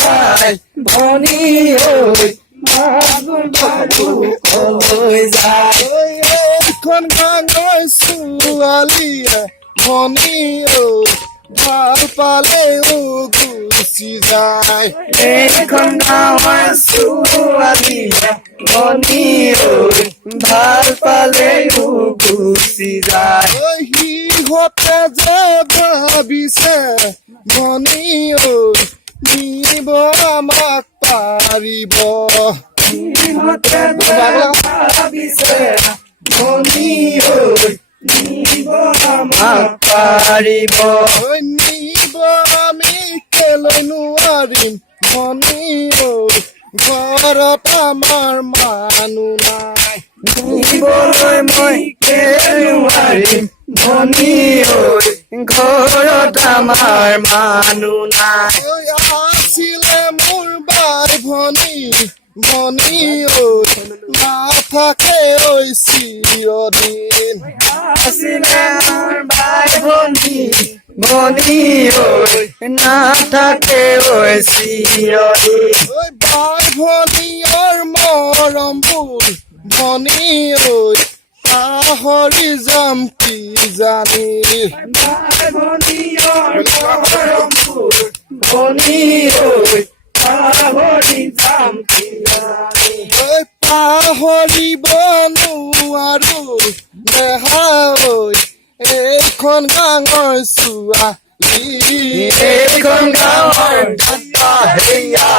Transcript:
যায় ধনী ঐ মাগুৰ বাবু কলৈ যায় এইখন গাঁৱৰ ছোৱালীয়ে ধনী ভাল পালেও গুচি যায় এইখন গাঁৱৰ ছোৱালীয়ে ধনী ভাল পালেও গুচি যায় সিহঁতে যে ভাবিছে ধনী নিব আমাক পাৰিব সিহঁতে ভাবিছে ধনী নিব আমাক পাৰিব নিব আমি কেলৈ নোৱাৰিম ধনী ঘৰত আমাৰ মানুহ নাই নিবলৈ মই নোৱাৰিম ধনী ঘৰত আমাৰ মানুহ নাই আছিলে মোৰ বাই ভনী ভনী নাথাকে চিৰদিন আছিলে মোৰ বাই ভনী ভনী নাথাকে চিৰদিন বাই ভনীৰ মৰমবোৰ ভনী পাহৰি যাম কি জানি বাই ভনীৰ মৰমবোৰ ভনী পাহৰি যাম কি জানি পাহৰিব নোৱাৰো দেহা এইখন গাঁৱৰ ছোৱালী এইখন গাঁৱৰ হেয়া